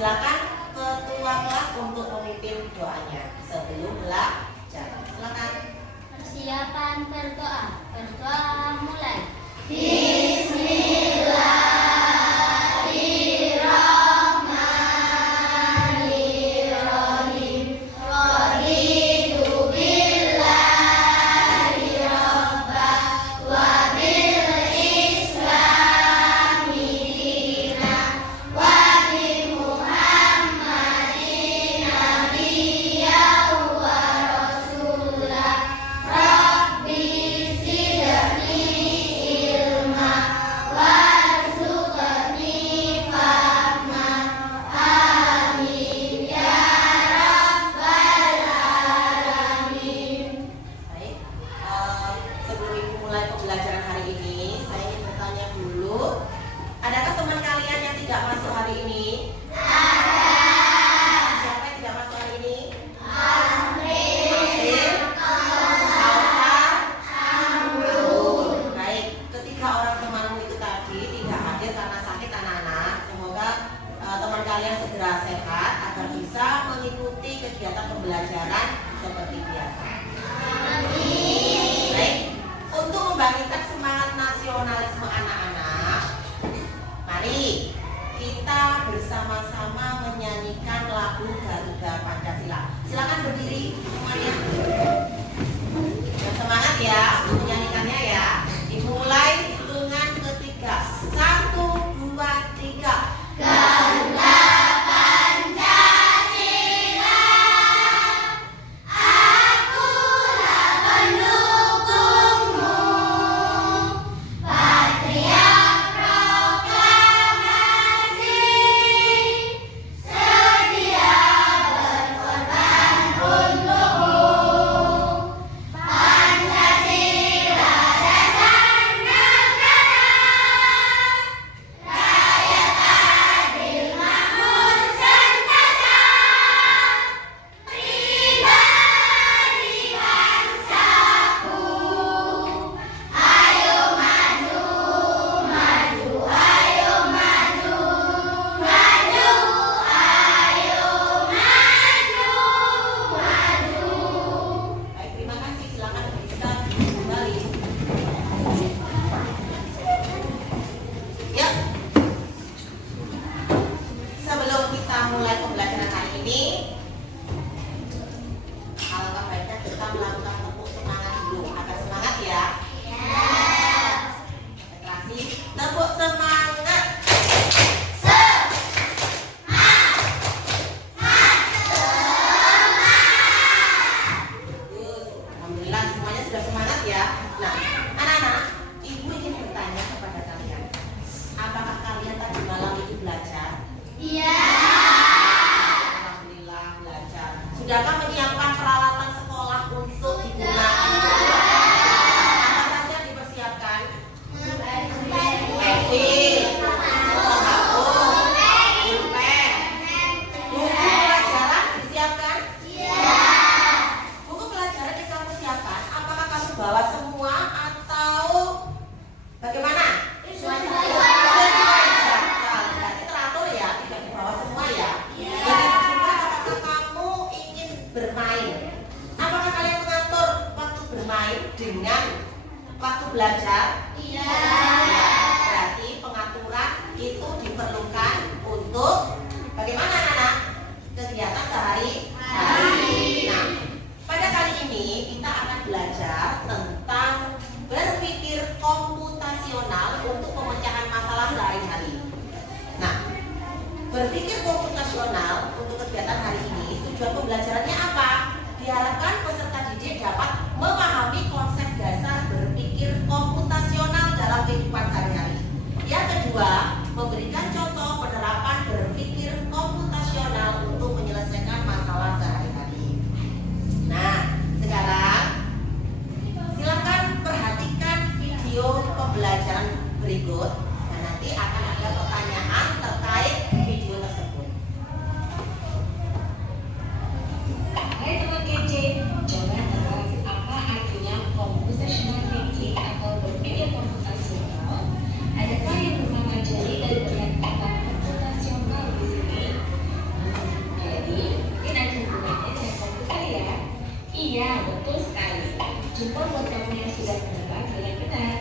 Silakan ketua kelas untuk memimpin doanya sebelum belajar. Silakan. Persiapan berdoa. Berdoa mulai. Pembelajaran seperti biasa. Baik, untuk membangkitkan semangat nasionalisme anak-anak, mari kita bersama-sama menyanyikan lagu Garuda Pancasila. Silakan berdiri semuanya. Semangat ya untuk menyanyikannya ya. Dimulai hitungan ketiga. 1, 2, 3. Garuda sudahkah menyiapkan peralatan sekolah untuk digunakan? Apa saja dipersiapkan? Pensil, penghapus, pulpen, buku pelajaran disiapkan? Buku pelajaran yang kamu siapkan, apakah kamu bawa semua atau bagaimana? Berarti teratur ya, tidak dibawa semua ya. Bermain. Apakah kalian mengatur waktu bermain dengan waktu belajar? Iya. Berarti pengaturan itu diperlukan untuk bagaimana anak? Kegiatan sehari-hari. Nah, pada kali ini kita akan belajar tentang berpikir komputasional untuk pemecahan masalah sehari-hari. Nah, berpikir komputasional untuk kegiatan hari ini tujuan pembelajarannya apa? Diharapkan peserta didik dapat memahami konsep dasar berpikir komputasional dalam kehidupan sehari-hari. Yang kedua, memberikan contoh penerapan berpikir komputasional untuk menyelesaikan masalah sehari-hari. Nah, sekarang silakan perhatikan video pembelajaran berikut dan nanti akan ada pertanyaan terkait video tersebut. Hai teman kece, coba tebak apa artinya computational thinking atau berpikir komputasional? Adakah yang pernah mempelajari dan melihat kata komputasional di sini? semuanya sudah menerap dengan benar.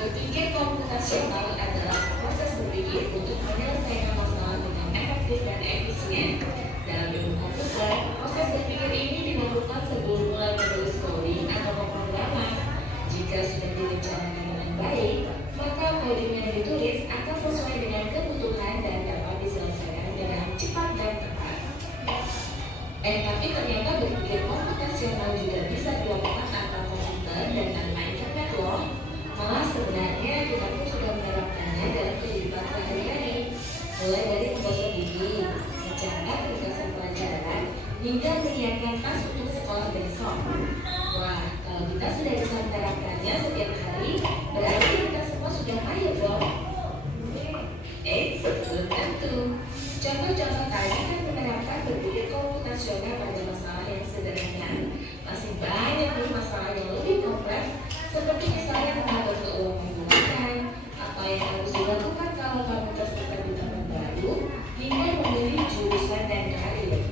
Berpikir komputasional adalah proses berpikir untuk menyelesaikan masalah dengan efektif dan efisien. Dalam ilmu komputer, proses berpikir ini dilakukan sebelum mulai menulis coding atau pemrograman. Jika sudah direncanakan dengan baik, maka coding yang ditulis akan sesuai dengan kebutuhan dan dapat diselesaikan dengan cepat dan tepat. Tapi ternyata berpikir komputasional juga bisa dilakukan tanpa komputer dan tanpa internet loh. Malah sebenarnya kita pun sudah menerapkannya dalam kehidupan sehari-hari. Mulai dari membuat gigi, mencatat ringkasan pelajaran, hingga menyiapkan tas untuk sekolah besok. Wah, kalau kita sudah bisa menerapkannya setiap hari, berarti kita semua sudah mahir dong. Belum tentu. Contoh-contoh tadi kan menerapkan berpikir komputasional pada masalah yang sederhana. Masih banyak nih masalah yang lebih kompleks, seperti misalnya mengatur keuangan bulanan, apa yang harus dilakukan kalau kamu tersesat di tempat baru, hingga memilih jurusan dan karir.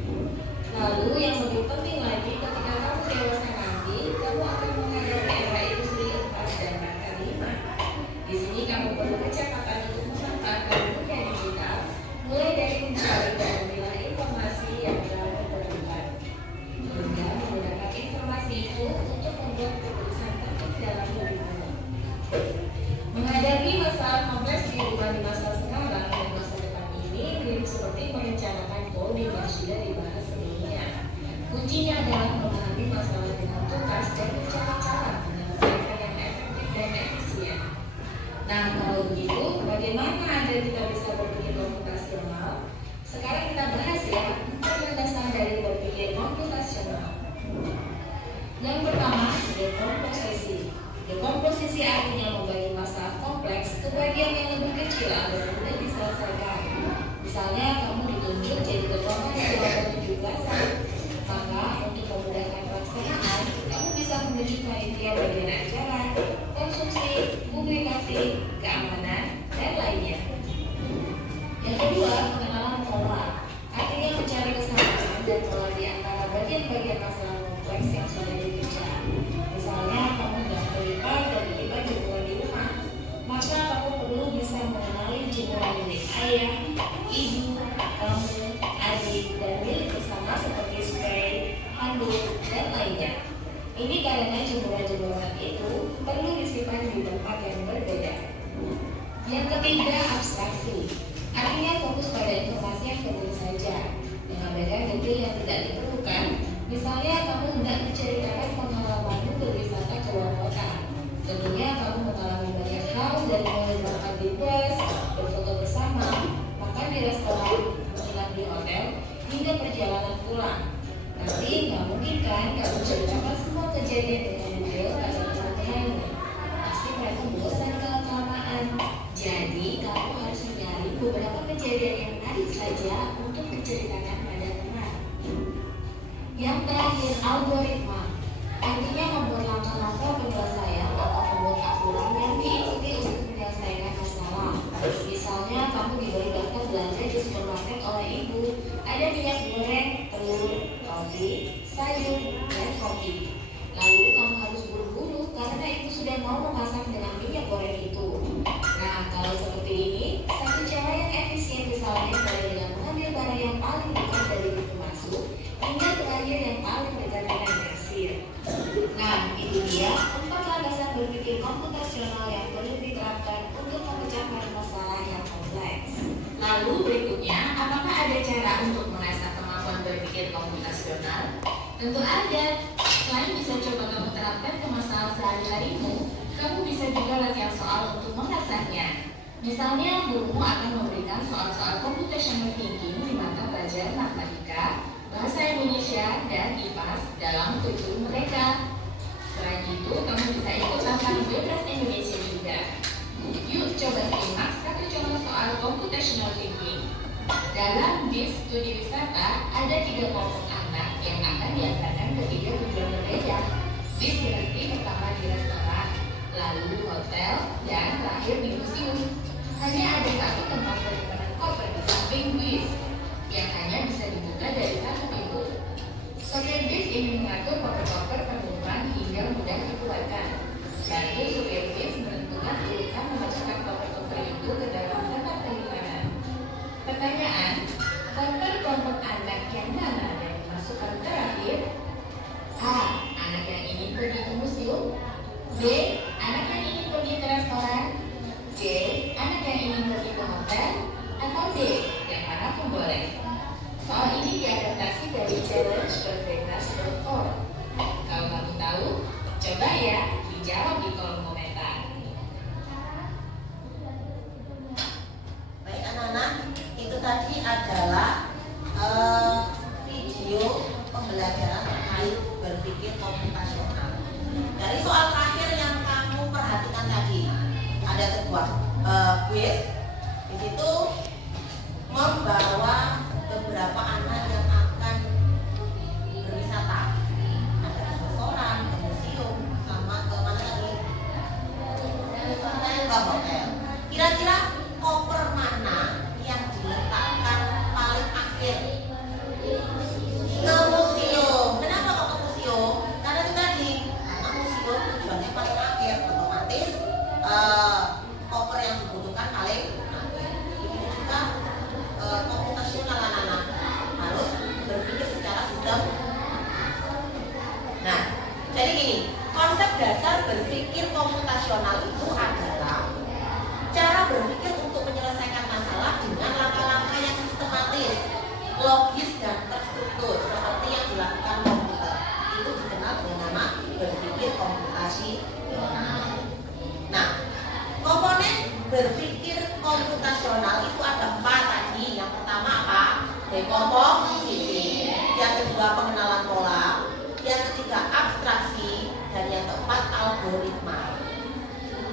Lalu yang lebih penting lagi, ketika kamu dewasa nanti, kamu akan menghadapi era industri 4 dan bahkan 5. Di sini kamu perlu kecepatan untuk memanfaatkan dunia digital, mulai dari mencari dan memilah informasi yang dapat terlibat, hingga menggunakan informasi itu untuk membuat keputusan penting dalam hidupmu. Menghadapi masalah kompleks kehidupan di masa sekarang dan masa depan ini mirip seperti merencanakan coding yang sudah dibahas sebelumnya. Kuncinya adalah memahami masalah dengan tuntas dan mencari cara menyelesaikan yang efektif dan efisien. Nah, kalau begitu, bagaimana agar kita bisa berpikir komputasional? Sekarang kita bahas ya, 4 landasan dari berpikir komputasional. Yang pertama, dekomposisi. Dekomposisi artinya membagi masalah kompleks ke bagian yang lebih kecil agar mudah diselesaikan. Misalnya, kamu ditunjuk jadi ketua sebuah petugasan. Maka, untuk memudahkan pelaksanaan, kamu bisa menunjuk panitia bagian acara, konsumsi, publikasi, keamanan, dan lainnya. Yang kedua, pengenalan pola. Artinya mencari kesamaan dan pola di antara bagian-bagian masalah kompleks yang sudah dikerja. Misalnya, kamu tidak terlibat dan terlibat jemuran di rumah, maka kamu perlu bisa mengenali jemuran milik ayah, ibu, kamu, adik, dan milik bersama seperti spray, handuk, dan lainnya. Ini karena jemuran-jemuran itu perlu disimpan di tempat yang berbeda. Yang ketiga, abstraksi. Artinya fokus pada informasi yang penting saja, mengabaikan detail yang tidak diperlukan. Misalnya, kamu hendak menceritakan pengalamanmu berwisata ke luar kota. Tentunya kamu mengalami banyak hal dari mulai berangkat di bus, berfoto bersama, makan di restoran, menginap di hotel, hingga perjalanan pulang. Tapi nggak mungkin kan kamu ceritakan semua kejadian dengan detail pada teman-temanmu. Pasti mereka bosan kalau kelamaan. Jadi kamu harus mencari beberapa kejadian yang menarik saja untuk diceritakan pada teman. Yang terakhir, algoritma. Artinya membuat langkah-langkah penyelesaian atau membuat aturan yang diikuti untuk menyelesaikan masalah. Misalnya kamu diberi daftar belanja di supermarket oleh ibu. Ada minyak goreng, telur, roti, sayur, dan kopi. Lalu kamu harus buru-buru karena ibu sudah mau memasak dengan minyak goreng itu. Nah, kalau seperti ini, satu cara yang efisien misalnya adalah dengan mengambil barang yang paling dekat dari pintu masuk hingga terakhir yang paling dekat dengan kasir. Nah, itu dia 4 landasan berpikir komputasional yang perlu diterapkan untuk memecahkan masalah yang kompleks. Lalu berikutnya, apakah ada cara untuk mengasah kemampuan berpikir komputasional? Tentu ada. Selain bisa coba kamu terapkan ke masalah sehari-harimu, kamu bisa juga latihan soal untuk mengasahnya. Misalnya, gurumu akan memberikan soal-soal computational thinking di mata pelajaran matematika, bahasa Indonesia, dan IPAS dalam kurikulum mereka. Selain itu, kamu bisa ikut tantangan Bebas Indonesia juga. Yuk coba simak satu contoh soal computational thinking. Dalam bis studi wisata, ada 3 kelompok anak yang akan diantarkan ke 3 tujuan berbeda. Bis berhenti pertama di restoran, lalu hotel, dan terakhir di museum. Hanya ada satu tempat penyimpanan koper di samping bis yang hanya bisa dibuka dari satu pintu. Sopir bis ingin mengatur koper-koper penumpang hingga mudah dikeluarkan ke hotel. Kira-kira koper mana yang diletakkan paling akhir? Ke museum. Kenapa kok ke museum? Karena itu tadi, karena museum tujuannya paling akhir, otomatis koper yang dibutuhkan paling akhir. Begitu juga komputasional anak-anak harus berpikir secara sistem. Nah, jadi gini, konsep dasar berpikir komputasional itu adalah cara berpikir untuk menyelesaikan masalah dengan langkah-langkah yang sistematis, logis dan terstruktur seperti yang dilakukan komputer. Itu dikenal dengan nama berpikir komputasional. Nah, komponen berpikir komputasional itu ada 4 tadi. Yang pertama apa? Dekomposisi. Yang kedua pengenalan pola. Yang ketiga abstraksi. Dan yang keempat algoritma.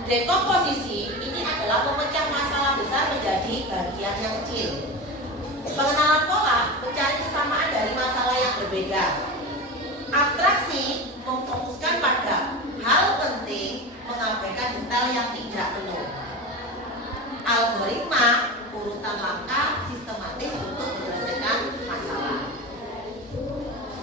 Dekomposisi ini adalah memecah masalah besar menjadi bagian yang kecil. Pengenalan pola mencari kesamaan dari masalah yang berbeda. Abstraksi memfokuskan pada hal penting, mengabaikan detail yang tidak penuh. Algoritma urutan langkah sistematis untuk menyelesaikan masalah.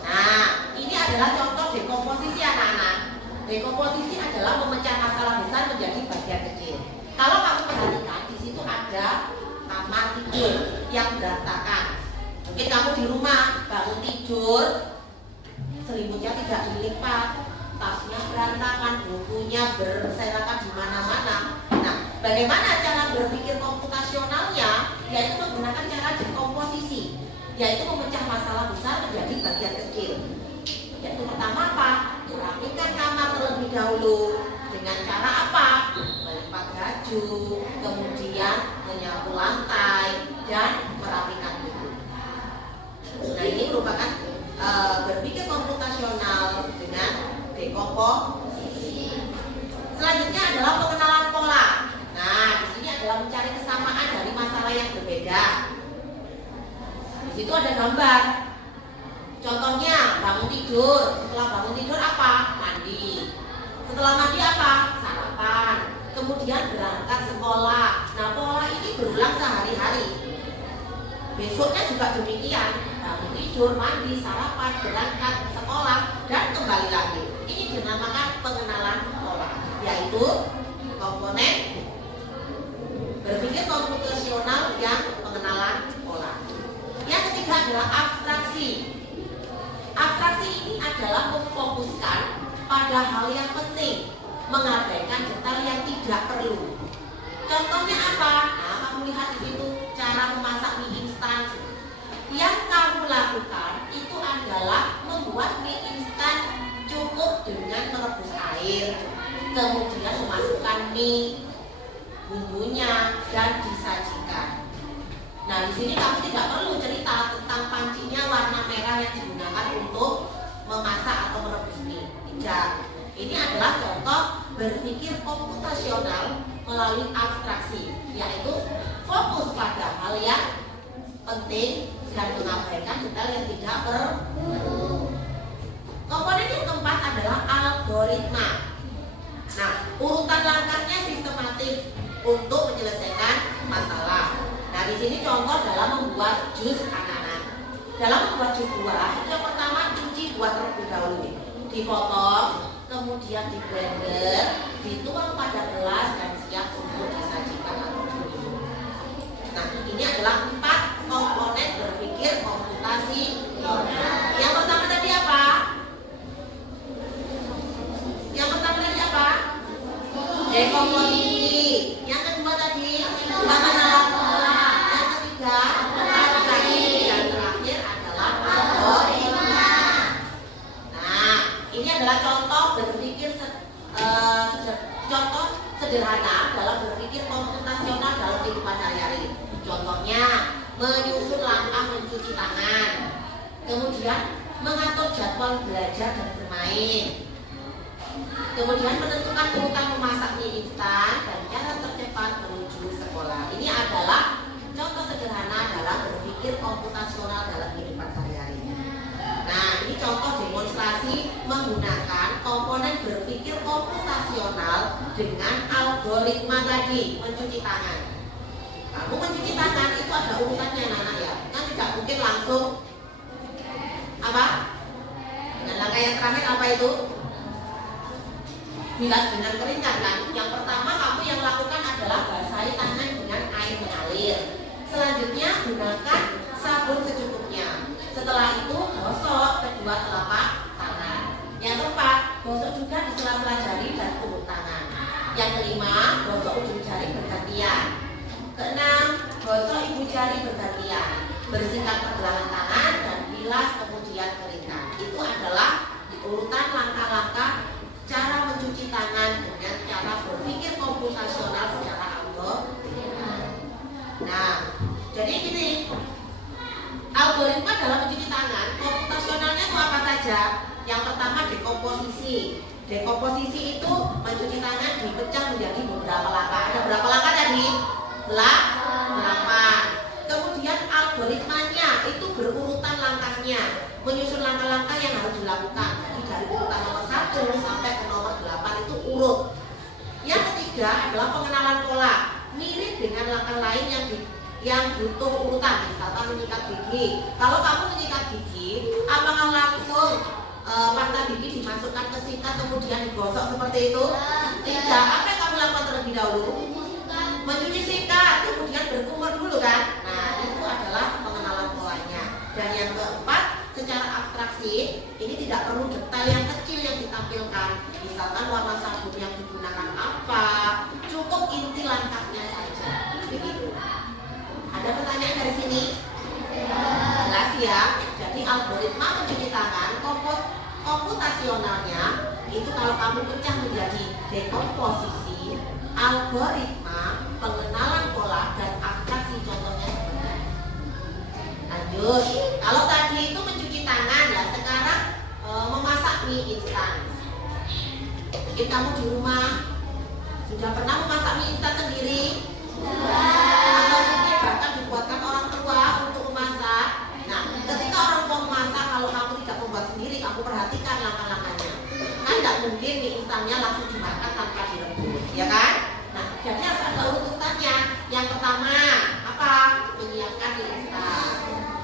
Nah, ini adalah contoh dekomposisi anak-anak. Dekomposisi adalah memecah masalah besar menjadi bagian kecil. Kalau kamu perhatikan, di situ ada kamar tidur yang berantakan. Mungkin kamu di rumah bangun tidur, selimutnya tidak dilipat, tasnya berantakan, bukunya berserakan di mana-mana. Nah, bagaimana cara berpikir komputasionalnya? Yaitu menggunakan cara dekomposisi, yaitu memecah masalah besar menjadi bagian kecil. Yaitu pertama apa? Merapikan kamar terlebih dahulu. Dengan cara apa? Melipat baju, kemudian menyapu lantai, dan merapikan buku. Nah, ini merupakan berpikir komputasional dengan dekomposisi. Selanjutnya adalah pengenalan pola. Nah, di sini adalah mencari kesamaan dari masalah yang berbeda. Di situ ada gambar. Contohnya bangun tidur. Setelah bangun tidur apa? Mandi. Setelah mandi apa? Sarapan. Kemudian berangkat sekolah. Nah, pola ini berulang sehari-hari. Besoknya juga demikian. Bangun tidur, mandi, sarapan, berangkat sekolah, dan kembali lagi. Ini dinamakan pengenalan pola, yaitu komponen berpikir komputasional yang pengenalan pola. Yang ketiga adalah abstraksi. Abstraksi ini adalah memfokuskan pada hal yang penting, mengabaikan detail yang tidak perlu. Contohnya apa? Nah, kamu lihat di situ cara memasak mie instan. Yang kamu lakukan itu adalah membuat mie instan cukup dengan merebus air, kemudian memasukkan mie, bumbunya, dan disajikan. Nah, di sini kamu tidak perlu cerita tentang pancinya warna merah yang digunakan untuk memasak atau merebus mie. Tidak. Ini adalah contoh berpikir komputasional melalui abstraksi, yaitu fokus pada hal yang penting dan mengabaikan detail yang tidak perlu. Komponen yang keempat adalah algoritma. Nah, urutan langkahnya sistematis untuk menyelesaikan masalah. Nah, di sini contoh dalam membuat jus anak-anak. Dalam membuat jus buah, itu yang pertama cuci buah terlebih dahulu. Dipotong, kemudian di blender, dituang pada gelas dan siap untuk disajikan atau diminum. Nah, ini adalah 4 komponen berpikir komputasi. Yang pertama tadi apa? Yang pertama tadi apa? Dekomposisi. Yang kedua tadi pengenalan pola. Yang ketiga abstraksi. Dan terakhir adalah algoritma. Nah, ini adalah contoh berpikir contoh sederhana dalam berpikir komputasional dalam kehidupan sehari-hari. Contohnya menyusun langkah mencuci tangan, kemudian mengatur jadwal belajar dan bermain, kemudian menentukan urutan memasak mie instan dan cara tercepat menuju sekolah. Ini adalah contoh sederhana dalam berpikir komputasional dalam kehidupan sehari-hari. Nah, ini contoh demonstrasi menggunakan komponen berpikir komputasional komputasional dengan algoritma tadi, mencuci tangan. Kamu mencuci tangan itu ada urutannya anak-anak ya. Kan tidak mungkin langsung apa? Dan langkah yang terakhir apa itu? Bilas dengan keringkan kan. Yang pertama kamu yang lakukan adalah basahi tangan dengan air mengalir. Selanjutnya gunakan sabun secukupnya. Setelah itu gosok kedua telapak tangan. Yang keempat, gosok juga di sela-sela jari dan ujung tangan. Yang kelima, gosok ujung jari bergantian. Keenam, gosok ibu jari bergantian. Bersihkan pergelangan tangan dan bilas kemudian keringkan. Itu adalah urutan langkah-langkah cara mencuci tangan dengan cara berpikir komputasional secara algoritma. Nah, jadi gini, algoritma dalam mencuci tangan, komputasionalnya itu apa saja? Yang pertama dekomposisi. Dekomposisi itu mencuci tangan dipecah menjadi beberapa langkah. Ada berapa langkah tadi? 8. Kemudian algoritmanya itu berurutan langkahnya, menyusun langkah-langkah yang harus dilakukan. Jadi dari urutan nomor 1 sampai ke nomor 8 itu urut. Yang ketiga adalah pengenalan pola, mirip dengan langkah lain yang butuh urutan, misalkan menyikat gigi. Kalau kamu menyikat gigi, apakah langsung pasta gigi dimasukkan ke sikat kemudian digosok seperti itu? Tidak. Apa yang kamu lakukan terlebih dahulu? Mencuci sikat, kemudian berkumur dulu kan? Nah, itu adalah pengenalan polanya. Dan yang keempat, secara abstraksi, ini tidak perlu detail yang kecil yang ditampilkan. Misalkan warna sabun yang digunakan apa, cukup inti langkahnya saja. Begitu. Ada pertanyaan dari sini? Jelas ya. Jadi algoritma mencuci tangan komputasionalnya itu kalau kamu pecah menjadi dekomposisi, algoritma, pengenalan pola, dan abstraksi. Contohnya seperti ini. Lanjut. Kalau tadi itu mencuci tangan, ya sekarang memasak mie instan. Mungkin kamu di rumah sudah pernah memasak mie instan sendiri? Atau mungkin bahkan dibuatkan orang tua untuk memasak. Nah, ketika orang tua memasak, kalau kamu tidak membuat sendiri, kamu perhatikan langkah-langkahnya. Kan tidak mungkin mie instannya langsung dimakan tanpa direbus, ya kan? Nah, jadi harus ada urutannya. Yang pertama, apa? Menyiapkan mie instan.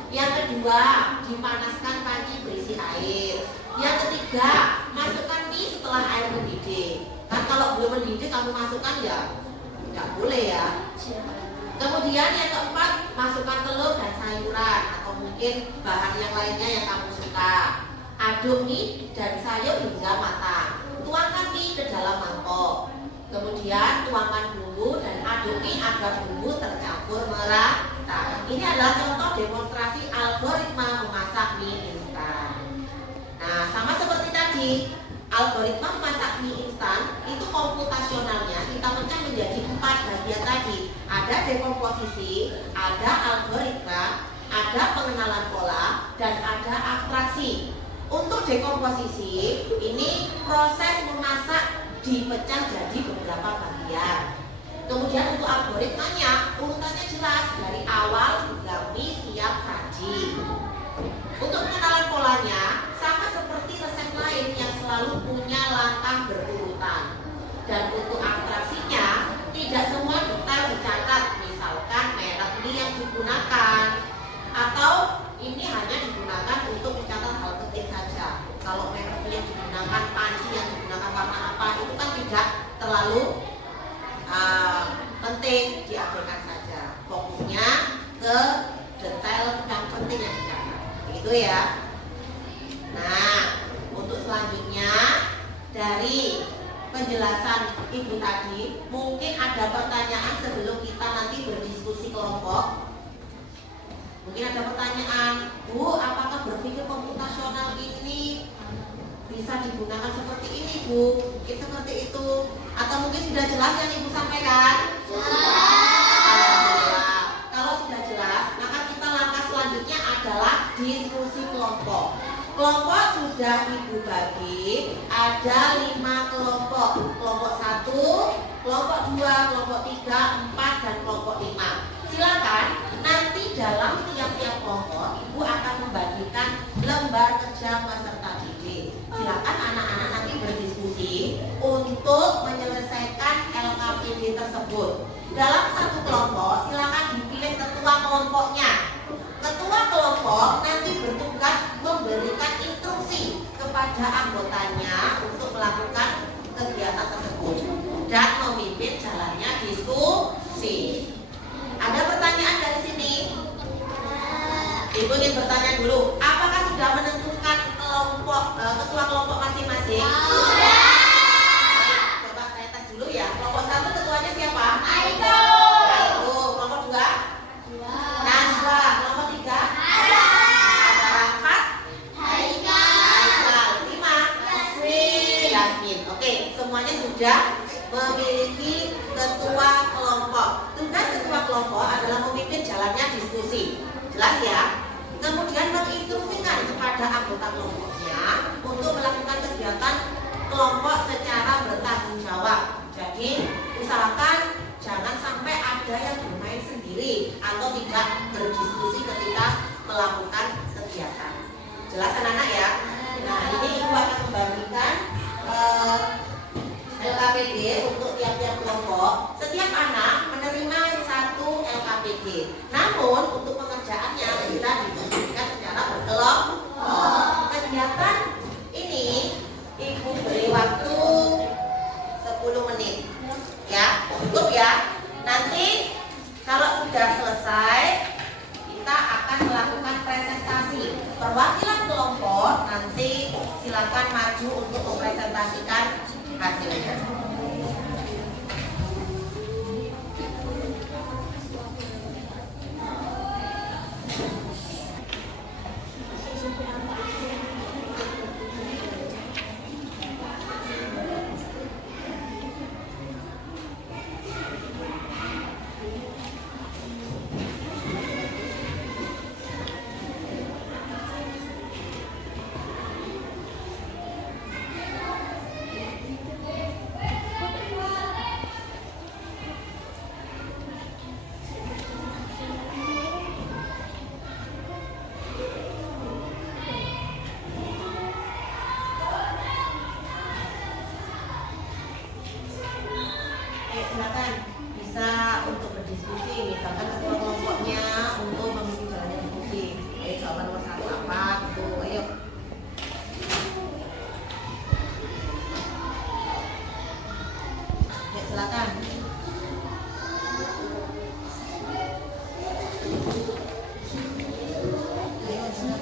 Yang kedua, dipanaskan panci berisi air. Yang ketiga, masukkan mie setelah air mendidih. Kan kalau belum mendidih kamu masukkan ya tidak boleh ya. Kemudian yang keempat, masukkan telur dan sayuran atau mungkin bahan yang lainnya yang kamu suka. Aduk mie dan sayur hingga matang. Tuangkan mie ke dalam mangkok. Kemudian tuangkan bumbu dan aduk mie agar bumbu tercampur merata. Ini adalah contoh demonstrasi algoritma memasak mie instan. Nah, sama seperti tadi, algoritma memasak mie instan itu komputasionalnya kita pecah menjadi 4 bagian tadi. Ada dekomposisi, ada algoritma, ada pengenalan pola, dan ada abstraksi. Untuk dekomposisi, ini proses memasak dipecah jadi beberapa bagian. Kemudian untuk algoritmanya, urutannya jelas dari awal hingga mie siap saji. Untuk pengenalan polanya, sama seperti resep lain yang selalu punya langkah berurutan. Dan untuk abstraksinya, tidak semua detail dicatat, misalkan merek mie yang digunakan, atau ini hanya digunakan untuk mencatat hal penting saja. Kalau merek mie yang digunakan, panci yang digunakan warna apa, itu kan tidak terlalu penting, diabaikan saja. Fokusnya ke detail yang penting yang dicatat. Begitu ya. Nah, untuk selanjutnya dari penjelasan Ibu tadi, mungkin ada pertanyaan sebelum kita nanti berdiskusi kelompok. Mungkin ada pertanyaan, Bu, apakah berpikir komputasional ini bisa digunakan seperti ini, Bu? Mungkin seperti itu. Atau mungkin sudah jelas yang Ibu sampaikan? Alhamdulillah. Kalau sudah jelas, maka kita langkah selanjutnya adalah diskusi kelompok. Kelompok sudah Ibu bagi, ada 5 kelompok. Kelompok 1, kelompok 2, kelompok 3, 4, dan kelompok 5. Silakan nanti dalam tiap-tiap kelompok Ibu akan membagikan lembar kerja peserta didik. Silakan anak-anak nanti berdiskusi untuk Dalam satu kelompok silakan dipilih ketua kelompoknya. Ketua kelompok nanti bertugas memberikan instruksi kepada anggotanya untuk melakukan kegiatan tersebut dan memimpin jalannya diskusi. Ada pertanyaan dari sini? Ibu ingin bertanya dulu, apakah sudah menentukan ketua kelompok masing-masing? Sudah. Coba saya tes dulu ya. Kelompok 1 ketuanya siapa? Aiko. Aiko. Kelompok 2? Najwa. Kelompok 3? Ada. Ada 4? Haikal. 5? Yasmin. Oke, semuanya sudah memiliki ketua kelompok. Tugas ketua kelompok adalah memimpin jalannya diskusi. Jelas ya? Kemudian menginstruksikan kepada anggota kelompoknya untuk melakukan kegiatan kelompok secara bertanggung jawab. Jadi usahakan jangan sampai ada yang bermain sendiri atau tidak berdiskusi ketika melakukan kegiatan. Jelas anak-anak ya? Nah, ini ibu akan membagikan LKPD untuk tiap-tiap kelompok. Setiap anak menerima 1 LKPD. Namun untuk pengerjaannya bisa diberikan secara berkelompok. Kegiatan ini ibu beri waktu 10 menit. Ya, cukup ya. Nanti kalau sudah selesai kita akan melakukan presentasi. Perwakilan kelompok nanti silakan maju untuk mempresentasikan hasilnya. Silakan bisa untuk berdiskusi, misalkan ketua kelompoknya untuk memimpin jalannya diskusi. Ayo jawaban nomor 1 apa gitu, ayo. Ya silakan. Ayo silakan.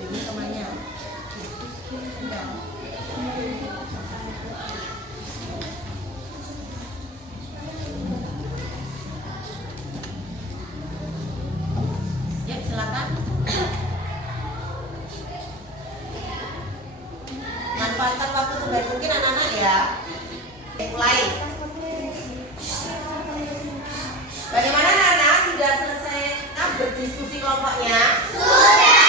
Ini temannya. Ya. Ya, silakan. Manfaatkan waktu sebaik mungkin anak-anak ya. Mulai. Bagaimana anak-anak? Sudah selesai berdiskusi kelompoknya? Sudah.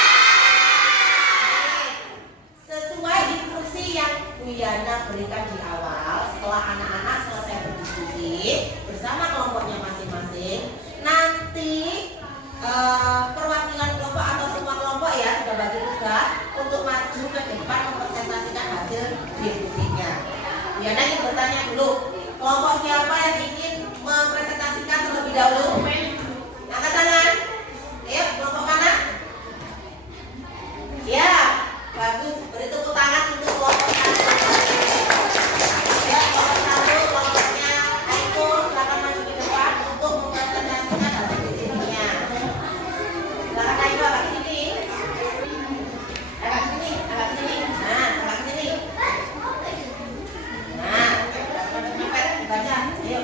Sesuai instruksi yang Bu Yana berikan di awal, setelah anak-anak selesai berdiskusi bersama kelompoknya masing-masing, nanti perwakilan kelompok atau semua kelompok ya sudah bagi tugas untuk maju ke depan mempresentasikan hasil diskusinya. Yana ingin bertanya dulu, kelompok siapa yang ingin mempresentasikan terlebih dahulu? Angkat tangan. Ayo, kelompok mana? Ya, bagus. Beri tepuk tangan untuk kelompok 1. Ya, kelompok 1, kelompoknya Aiko, silakan maju ke depan untuk mempresentasikan hasil diskusinya. Silakan Aiko, agak sini. Agak sini, agak sini. Nah, agak sini. Nah, mepet, dibaca. Ayo.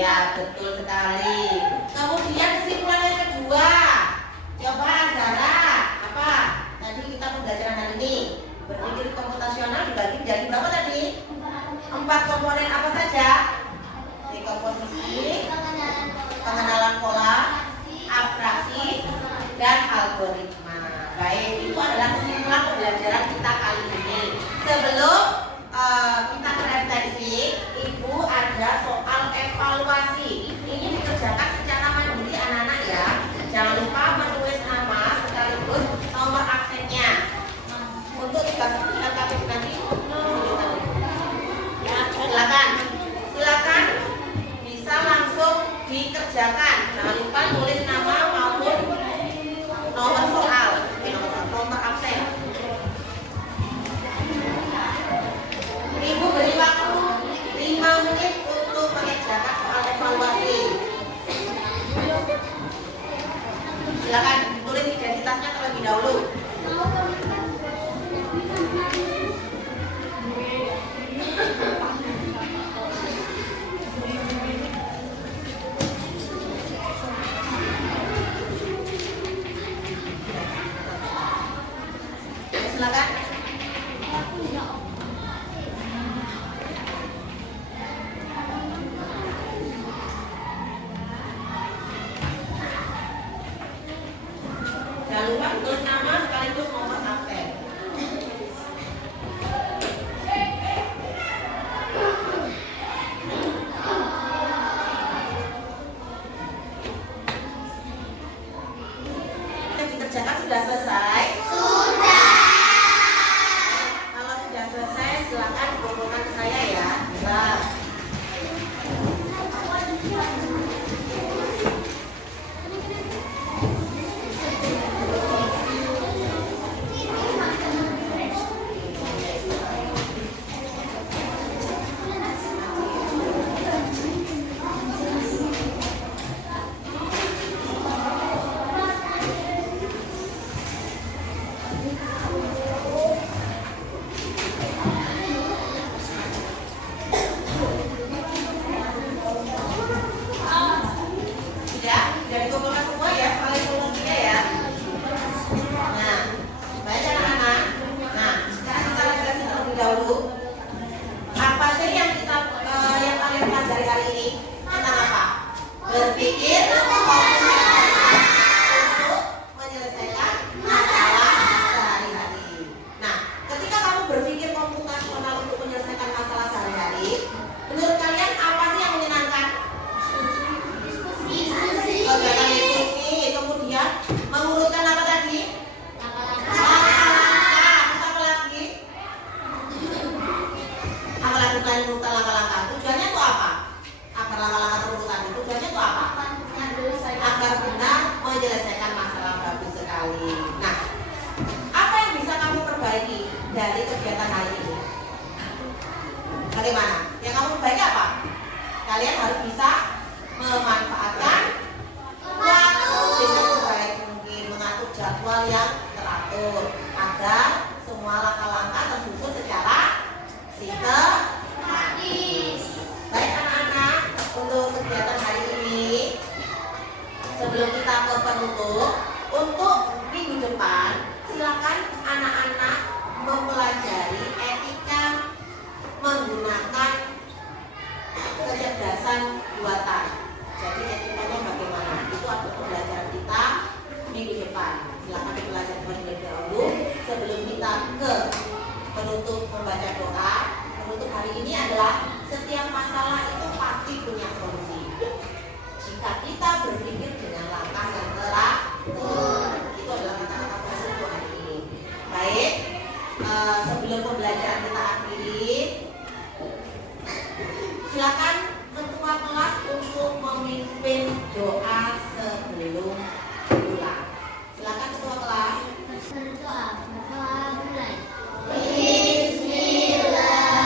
Iya, betul sekali. Kemudian kesimpulan yang kedua. Coba Zara, apa? Tadi kita pembelajaran hari ini. Berpikir komputasional dibagi menjadi berapa tadi? 4 komponen apa saja? Dekomposisi, pengenalan pola, abstraksi, dan algoritma. Baik, itu adalah kesimpulan pembelajaran kita kali ini. Sebelum kita berefleksi, Ibu ada soal evaluasi. Ini dikerjakan secara mandiri anak-anak ya. Jangan lupa menulis nama sekaligus nomor absennya. Untuk tugas KPP nanti silakan bisa langsung dikerjakan. Jangan lupa tulis nama maupun nomor soal, nomor absen. Ibu beri waktu 5 menit untuk mengerjakan soal evaluasi. Silakan tulis identitasnya terlebih dahulu. Silakan. Jangan lupa tulis nama sekaligus nomor absen. Yang dikerjakan sudah selesai? Kalau sudah selesai, silakan kumpulkan ke saya ya. Nah. Sudah dikumpulkan semua ya, paling solusinya ya. Nah, baik anak-anak. Nah, sekarang kita refleksi terlebih dahulu. Apa sih yang kalian pelajari hari ini? Tentang apa? Berpikir komputasional untuk menyelesaikan masalah sehari-hari. Nah, ketika kamu berpikir komputasional untuk menyelesaikan masalah sehari-hari, menurut kalian apa sih yang menyenangkan? Kegiatan diskusi, kemudian mengurutkan apa tadi? Langkah-langkah. Terus apa lagi? Apa lagi selain mengurutkan langkah-langkah? Tujuannya itu apa? Agar langkah-langkah terurutan itu tujuannya itu apa? Agar benar menyelesaikan masalah. Bagus sekali. Nah, apa yang bisa kamu perbaiki dari kegiatan hari ini? Bagaimana? Yang kamu perbaiki apa? Kalian harus bisa memanfaatkan waktu dengan sebaik mungkin, mengatur jadwal yang teratur agar semua langkah-langkah tersusun secara sistematis. Baik anak-anak, untuk kegiatan hari ini sebelum kita ke penutup, untuk minggu depan silakan anak-anak mempelajari etika menggunakan kecerdasan buatan. Jadi etikanya bagaimana? Itu adalah pembelajaran kita minggu depan. Silakan dipelajari terlebih dahulu sebelum kita ke penutup membaca doa. Penutup hari ini adalah setiap masalah itu pasti punya solusi. Jika kita berpikir dengan langkah yang teratur, itu adalah kata-kata penutup hari ini. Baik, sebelum pembelajaran kita akhiri, silakan ketua kelas untuk memimpin doa sebelum pulang. Silakan ketua kelas. Berdoa. Berdoa mulai. Bismillahirrahmanirrahim.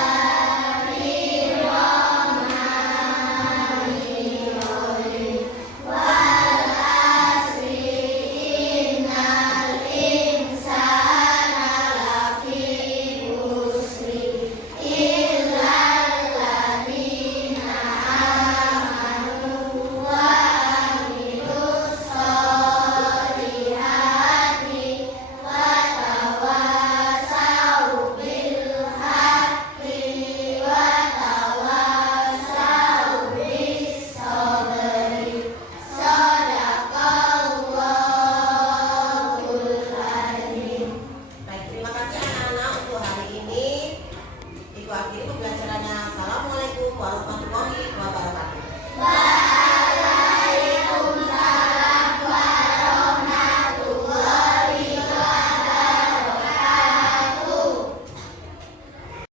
akhiri pembelajarannya. Assalamualaikum warahmatullahi